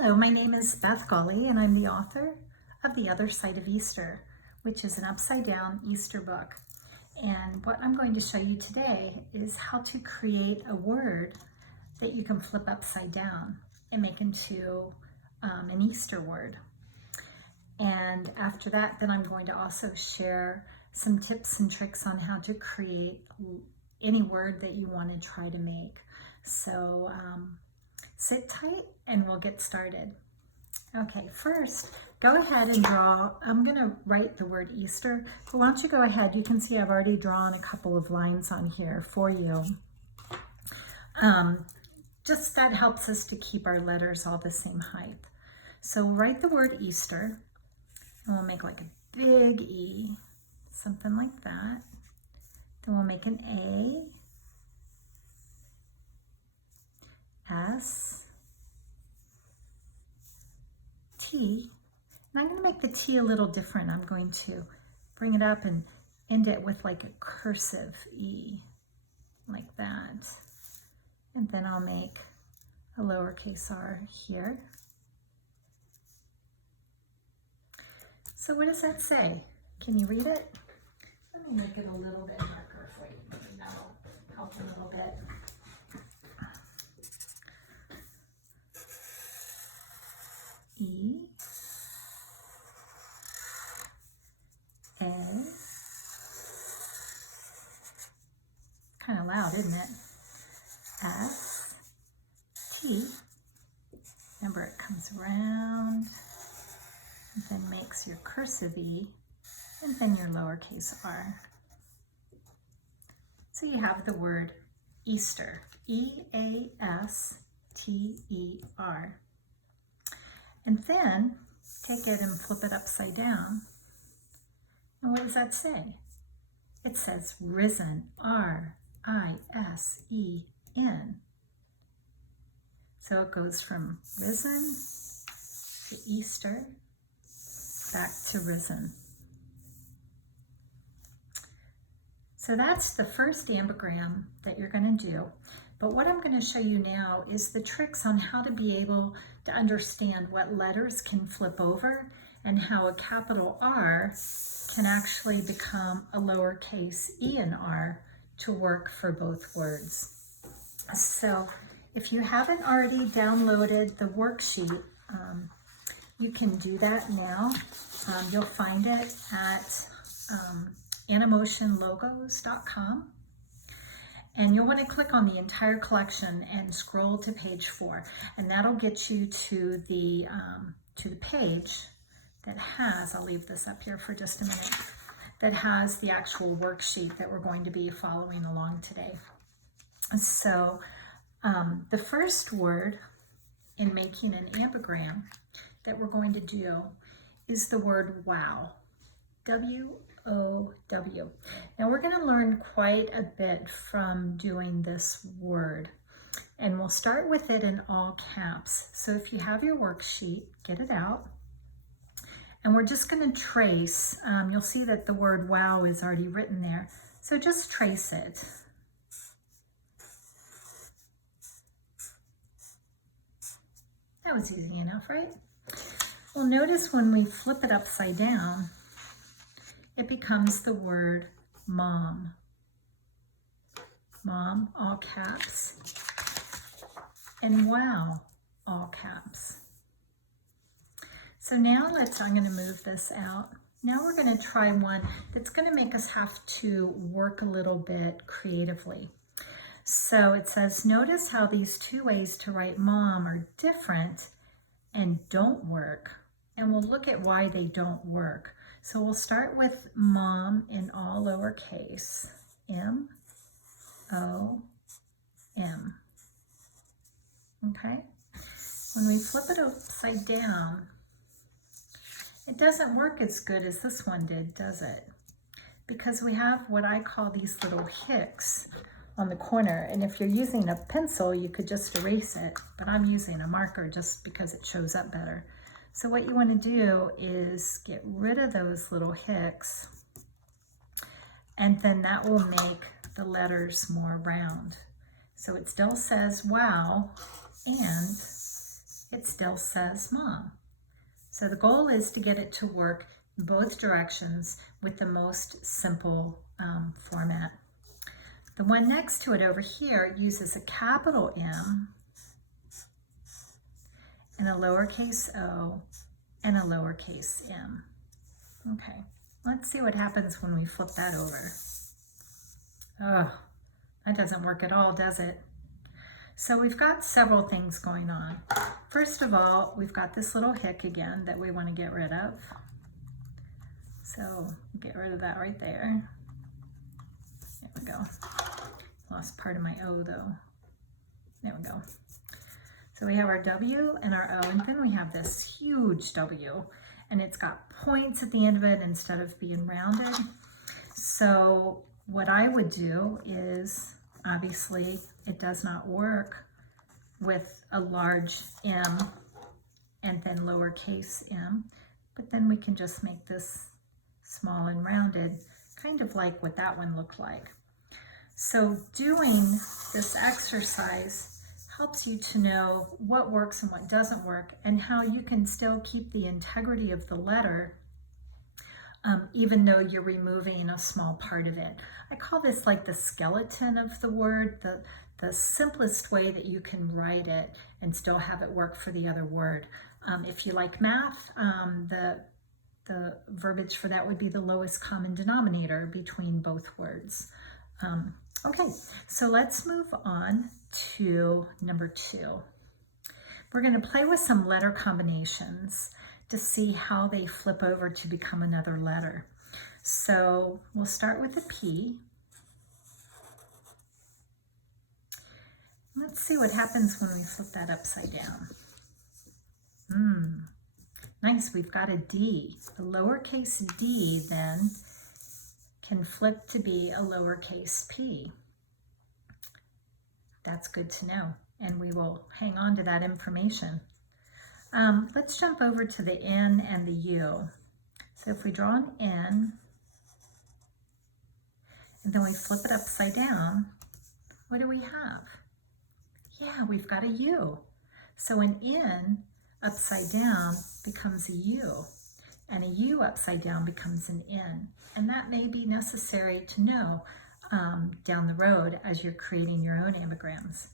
Hello, my name is Beth Gully and I'm the author of The Other Side of Easter, which is an upside down Easter book. And what I'm going to show you today is how to create a word that you can flip upside down and make into an Easter word. And after that, then I'm going to also share some tips and tricks on how to create any word that you want to try to make. So sit tight and we'll get started. Okay, first, go ahead and draw. I'm going to write the word Easter, but why don't you go ahead? You can see I've already drawn a couple of lines on here for you. Just that helps us to keep our letters all the same height. So write the word Easter, and we'll make like a big E, something like that. Then we'll make an A, S, T, and I'm going to make the T a little different. I'm going to bring it up and end it with like a cursive E, like that. And then I'll make a lowercase r here. So what does that say? Can you read it? Let me make it a little bit darker for you. Maybe that'll help a little bit. E, A, kind of loud, isn't it? S, T, remember it comes around, and then makes your cursive E, and then your lowercase r. So you have the word Easter, E-A-S-T-E-R. And then take it and flip it upside down. And what does that say? It says risen, R-I-S-E-N. So it goes from risen to Easter, back to risen. So that's the first ambigram that you're going to do. But what I'm going to show you now is the tricks on how to be able to understand what letters can flip over and how a capital R can actually become a lowercase e and r to work for both words. So if you haven't already downloaded the worksheet, you can do that now. You'll find it at animotionlogos.com. And you'll want to click on the entire collection and scroll to page 4, and that'll get you to the page that has, I'll leave this up here for just a minute, that has the actual worksheet that we're going to be following along today. So the first word in making an ambigram that we're going to do is the word wow, W-O-W. Now we're going to learn quite a bit from doing this word, and we'll start with it in all caps. So if you have your worksheet, get it out, and we're just going to trace. You'll see that the word wow is already written there, so just trace it. That was easy enough, right? Well, notice when we flip it upside down, it becomes the word mom. Mom, all caps. And wow, all caps. So now I'm going to move this out. Now we're going to try one that's going to make us have to work a little bit creatively. So it says, notice how these two ways to write mom are different and don't work. And we'll look at why they don't work. So we'll start with mom in all lowercase, M-O-M. Okay? When we flip it upside down, it doesn't work as good as this one did, does it? Because we have what I call these little hicks on the corner. And if you're using a pencil, you could just erase it. But I'm using a marker just because it shows up better. So what you want to do is get rid of those little hicks, and then that will make the letters more round. So it still says wow, and it still says mom. So the goal is to get it to work in both directions with the most simple format. The one next to it over here uses a capital M and a lowercase o and a lowercase m. Okay, let's see what happens when we flip that over. Oh, that doesn't work at all, does it? So we've got several things going on. First of all, we've got this little hic again that we want to get rid of. So get rid of that right there. There we go. Lost part of my O though. There we go. So we have our W and our O, and then we have this huge W, and it's got points at the end of it instead of being rounded. So what I would do is, obviously, it does not work with a large M and then lowercase m, but then we can just make this small and rounded, kind of like what that one looked like. So doing this exercise helps you to know what works and what doesn't work, and how you can still keep the integrity of the letter even though you're removing a small part of it. I call this like the skeleton of the word, the simplest way that you can write it and still have it work for the other word. If you like math, the verbiage for that would be the lowest common denominator between both words. Okay, so let's move on to number 2. We're going to play with some letter combinations to see how they flip over to become another letter. So we'll start with a P. Let's see what happens when we flip that upside down. Nice, we've got a D. The lowercase d then can flip to be a lowercase p. That's good to know, and we will hang on to that information. Let's jump over to the N and the U. So if we draw an N, and then we flip it upside down, what do we have? Yeah, we've got a U. So an N upside down becomes a U, and a U upside down becomes an N. And that may be necessary to know down the road as you're creating your own ambigrams.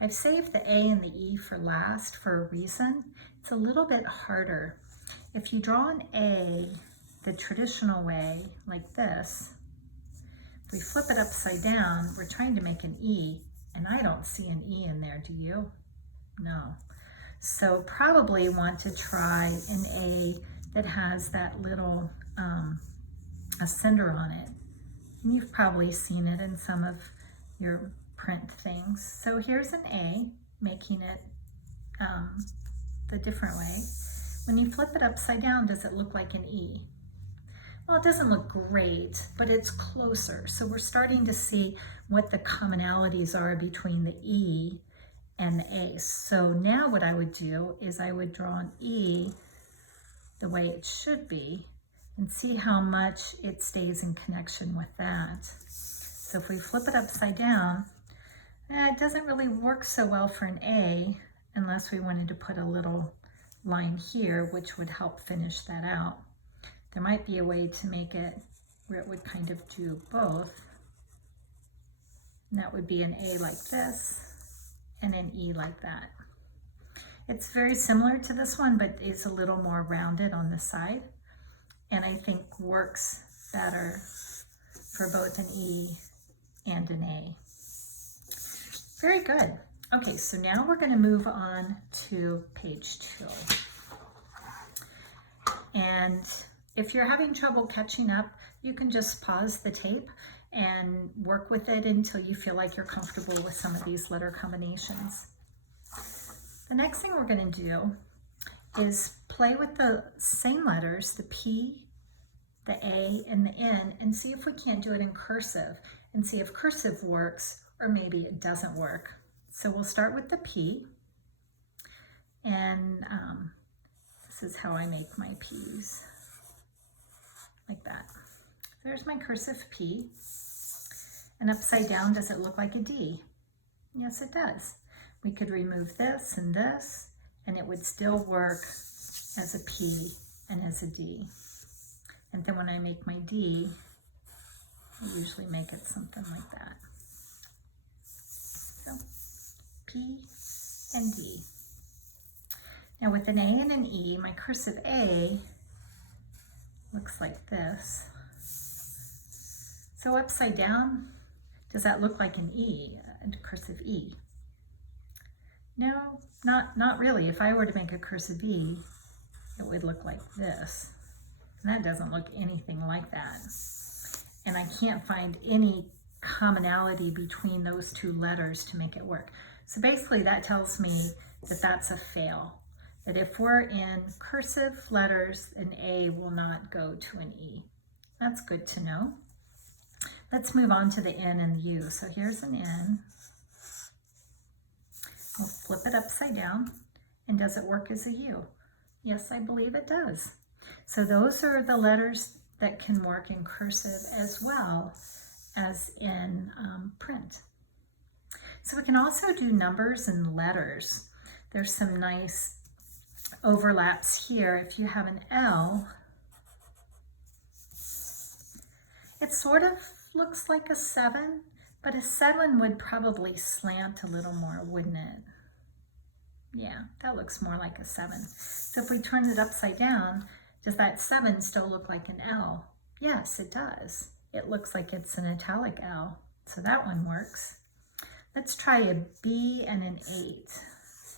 I've saved the A and the E for last for a reason. It's a little bit harder. If you draw an A the traditional way, like this, if we flip it upside down, we're trying to make an E, and I don't see an E in there, do you? No. So probably want to try an A that has that little ascender on it. And you've probably seen it in some of your print things. So here's an A, making it the different way. When you flip it upside down, does it look like an E? Well, it doesn't look great, but it's closer. So we're starting to see what the commonalities are between the E and the A. So now what I would do is I would draw an E the way it should be and see how much it stays in connection with that. So if we flip it upside down, it doesn't really work so well for an A unless we wanted to put a little line here, which would help finish that out. There might be a way to make it where it would kind of do both. And that would be an A like this and an E like that. It's very similar to this one, but it's a little more rounded on the side, and I think works better for both an E and an A. Very good. Okay, so now we're going to move on to page 2. And if you're having trouble catching up, you can just pause the tape and work with it until you feel like you're comfortable with some of these letter combinations. The next thing we're going to do is play with the same letters, the P, the A, and the N, and see if we can't do it in cursive and see if cursive works or maybe it doesn't work. So we'll start with the P, and this is how I make my P's, like that. There's my cursive P, and upside down, does it look like a D? Yes, it does. We could remove this, and it would still work as a P and as a D. And then when I make my D, I usually make it something like that. So P and D. Now with an A and an E, my cursive A looks like this. So upside down, does that look like an E, a cursive E? No, not really. If I were to make a cursive E, it would look like this. And that doesn't look anything like that. And I can't find any commonality between those two letters to make it work. So basically that tells me that that's a fail. That if we're in cursive letters, an A will not go to an E. That's good to know. Let's move on to the N and the U. So here's an N. We'll flip it upside down. And does it work as a U? Yes, I believe it does. So those are the letters that can work in cursive as well as in print. So we can also do numbers and letters. There's some nice overlaps here. If you have an L, it sort of looks like a 7, but a 7 would probably slant a little more, wouldn't it? Yeah, that looks more like a 7. So if we turn it upside down, does that 7 still look like an L? Yes, it does. It looks like it's an italic L, so that one works. Let's try a B and an 8.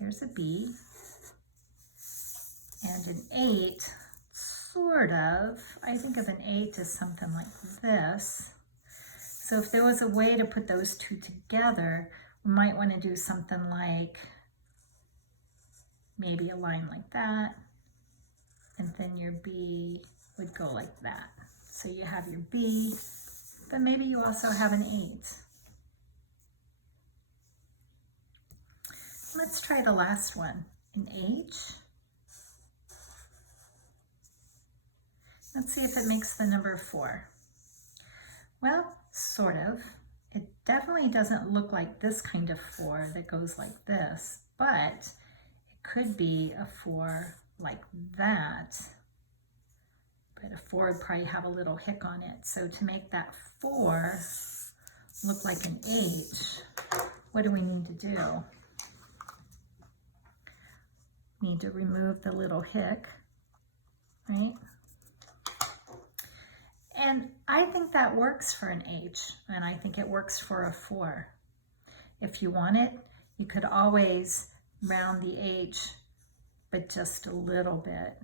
Here's a B. And an 8, sort of. I think of an 8 as something like this. So if there was a way to put those two together, we might want to do something like maybe a line like that, and then your B would go like that. So you have your B, but maybe you also have an 8. Let's try the last one, an H. Let's see if it makes the number 4. Well, sort of. It definitely doesn't look like this kind of 4 that goes like this, but it could be a 4 like that. But a 4 would probably have a little hick on it. So to make that 4 look like an H, what do we need to do? We need to remove the little hick, right? And I think that works for an H, and I think it works for a 4. If you want it, you could always round the H, but just a little bit.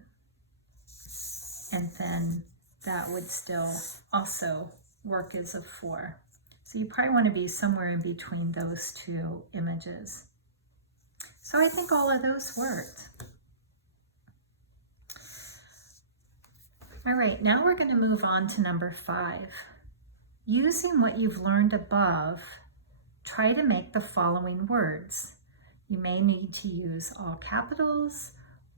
And then that would still also work as a 4. So you probably want to be somewhere in between those two images. So I think all of those worked. All right, now we're going to move on to number 5. Using what you've learned above, try to make the following words. You may need to use all capitals,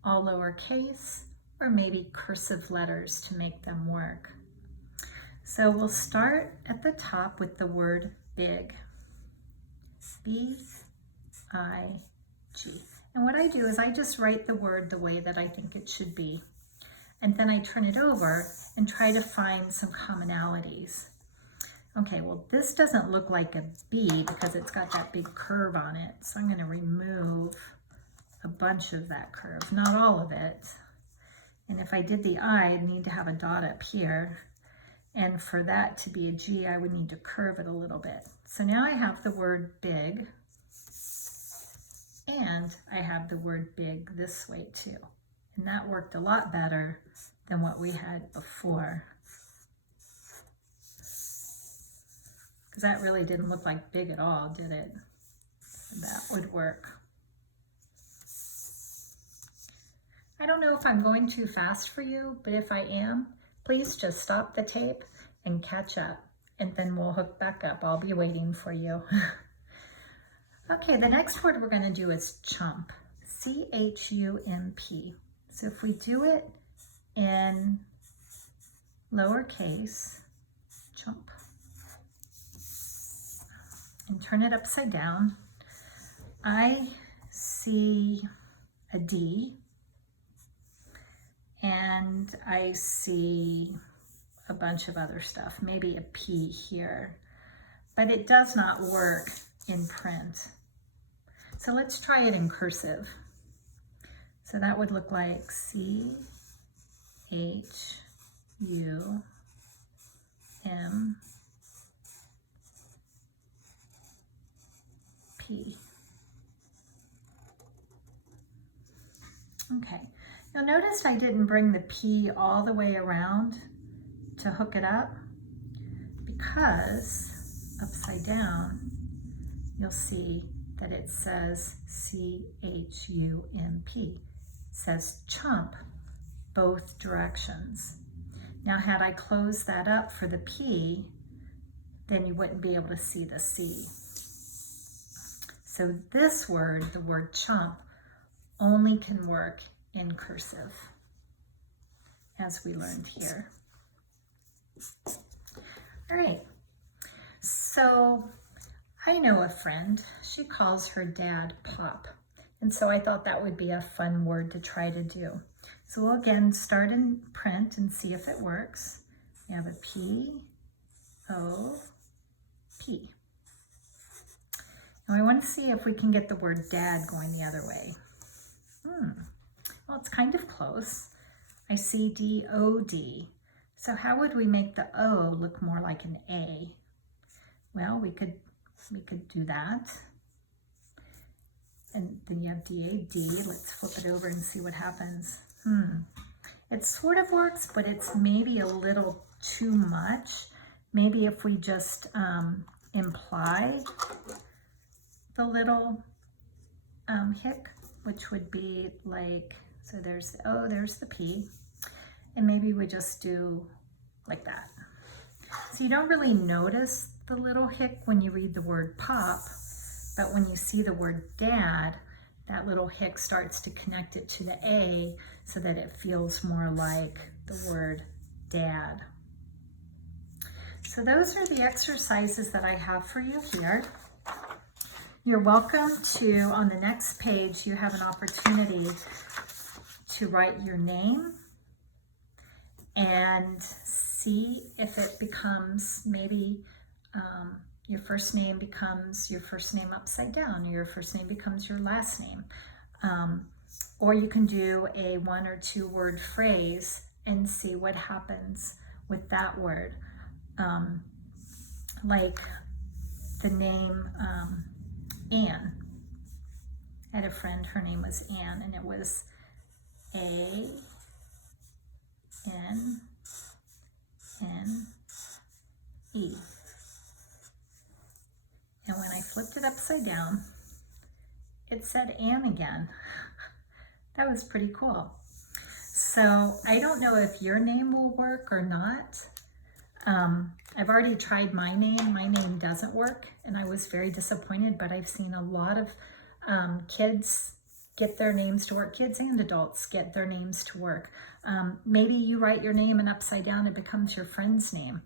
all lowercase, or maybe cursive letters to make them work. So we'll start at the top with the word big. B-I-G. And what I do is I just write the word the way that I think it should be. And then I turn it over and try to find some commonalities. Okay, well, this doesn't look like a B because it's got that big curve on it. So I'm going to remove a bunch of that curve, not all of it. And if I did the I, I'd need to have a dot up here. And for that to be a G, I would need to curve it a little bit. So now I have the word big, and I have the word big this way too. And that worked a lot better than what we had before. Because that really didn't look like big at all, did it? That would work. I don't know if I'm going too fast for you, but if I am, please just stop the tape and catch up, and then we'll hook back up. I'll be waiting for you. Okay, the next word we're going to do is chump. C-H-U-M-P. So if we do it in lowercase, chump, and turn it upside down, I see a D, and I see a bunch of other stuff, maybe a P here, but it does not work in print. So let's try it in cursive. So that would look like CHUM P. Okay, you'll notice I didn't bring the P all the way around to hook it up, because upside down you'll see that it says CHUMP. It says chump both directions. Now had I closed that up for the P, then you wouldn't be able to see the C. So this word, the word chump, only can work in cursive, as we learned here. All right, so I know a friend, she calls her dad Pop, and so I thought that would be a fun word to try to do. So we'll again start in print and see if it works. We have a P, O, P. Now I want to see if we can get the word dad going the other way. Well, it's kind of close. I see D-O-D. So how would we make the O look more like an A? Well, we could do that. And then you have D-A-D. Let's flip it over and see what happens. It sort of works, but it's maybe a little too much. Maybe if we just imply the little hic, which would be like, so there's the O, there's the P, and maybe we just do like that. So you don't really notice the little hic when you read the word pop, but when you see the word dad, that little hic starts to connect it to the A so that it feels more like the word dad. So those are the exercises that I have for you here. You're welcome to, on the next page, you have an opportunity to write your name and see if it becomes maybe your first name becomes your first name upside down, or your first name becomes your last name. Or you can do a 1 or 2 word phrase and see what happens with that word. Like the name Anne. I had a friend, her name was Anne, and it was A-N-N-E. And when I flipped it upside down, it said Anne again. That was pretty cool. So I don't know if your name will work or not. I've already tried my name. My name doesn't work, and I was very disappointed, but I've seen a lot of kids get their names to work. Kids and adults get their names to work. Maybe you write your name and upside down, it becomes your friend's name.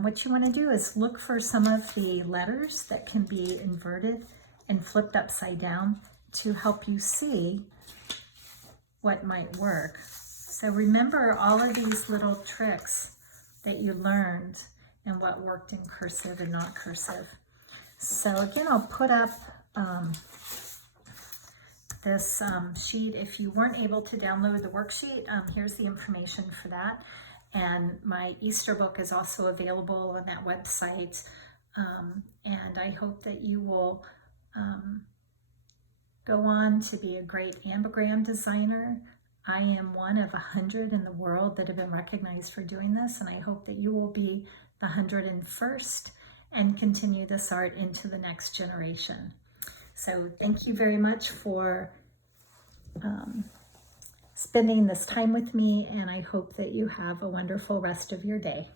What you want to do is look for some of the letters that can be inverted and flipped upside down to help you see what might work. So remember all of these little tricks that you learned and what worked in cursive and not cursive. So again, I'll put up this sheet. If you weren't able to download the worksheet, here's the information for that. And my Easter book is also available on that website. And I hope that you will go on to be a great Ambigram designer. I am one of 100 in the world that have been recognized for doing this, and I hope that you will be the 101st and continue this art into the next generation. So thank you very much for spending this time with me, and I hope that you have a wonderful rest of your day.